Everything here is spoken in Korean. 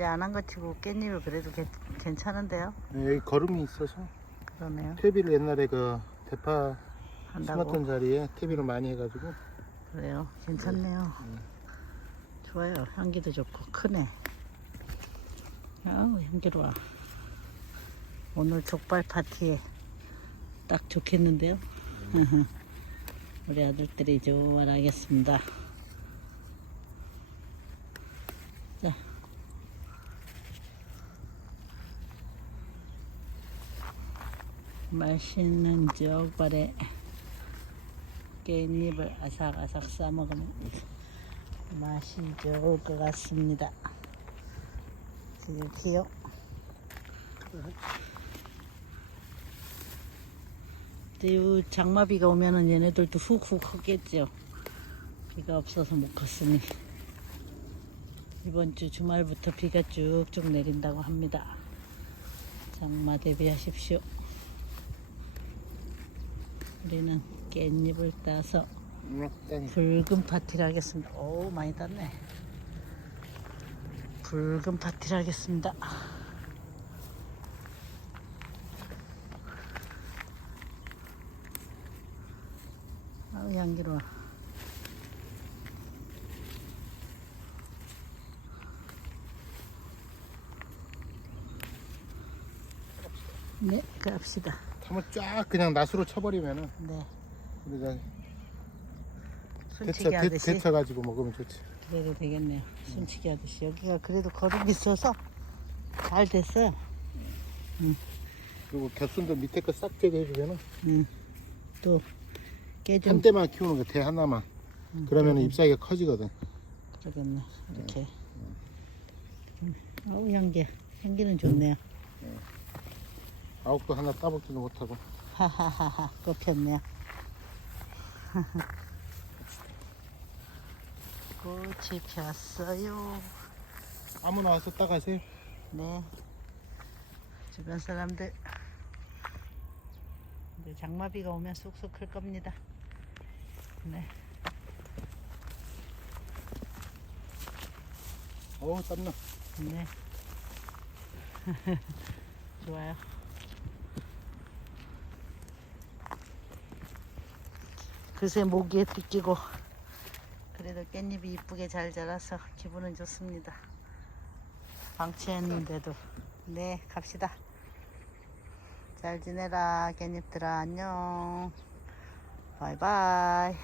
관리 안 한 것 치고 깻잎이 그래도 괜, 괜찮은데요? 네, 여기 걸음이 있어서 그러네요. 퇴비를 옛날에 그 대파 한다고. 심었던 자리에 퇴비를 많이 해가지고 그래요. 괜찮네요. 좋아요. 향기도 좋고 크네. 아우 향기로워. 오늘 족발 파티에 딱 좋겠는데요. 우리 아들들이 좋아하겠습니다. 자. 맛있는 족발에 깻잎을 아삭아삭 싸먹으면 맛이 좋을 것 같습니다. 이렇게요. 이 장마비가 오면은 얘네들도 훅훅 컸겠죠. 비가 없어서 못 컸으니 이번 주 주말부터 비가 쭉쭉 내린다고 합니다. 장마 대비하십시오. 우리는 깻잎을 따서 땡. 붉은 파티를 하겠습니다. 오 많이 땄네. 붉은 파티를 하겠습니다. 아우 향기로워. 네, 갑시다. 한번 쫙 그냥 낫으로 쳐버리면은 네, 우리가 손치기 데쳐, 데, 하듯이. 데쳐가지고 먹으면 좋지. 그래도 되겠네요. 숨치기 하듯이. 여기가 그래도 걸음이 있어서 잘 됐어요. 그리고 겹순도 밑에 거 싹 제거해주면은 음. 또, 깨 좀, 한 대만 키우는 거 대 하나만. 음, 그러면 잎사귀가 커지거든. 그러겠네. 이렇게. 음. 아우, 향기. 향기는 좋네요. 아홉 거 하나 따먹지도 못하고. 하하하하. 꼽혔네요. 꽃이 폈어요. 아무나 와서 따가세요. 네. 주변 사람들. 이제 장마비가 오면 쑥쑥 클 겁니다. 네. 어우 땀나. 네. 좋아요. 그새 모기에 뜯기고 그래도 깻잎이 이쁘게 잘 자라서 기분은 좋습니다. 방치했는데도 네 갑시다. 잘 지내라 깻잎들아 안녕. 바이바이.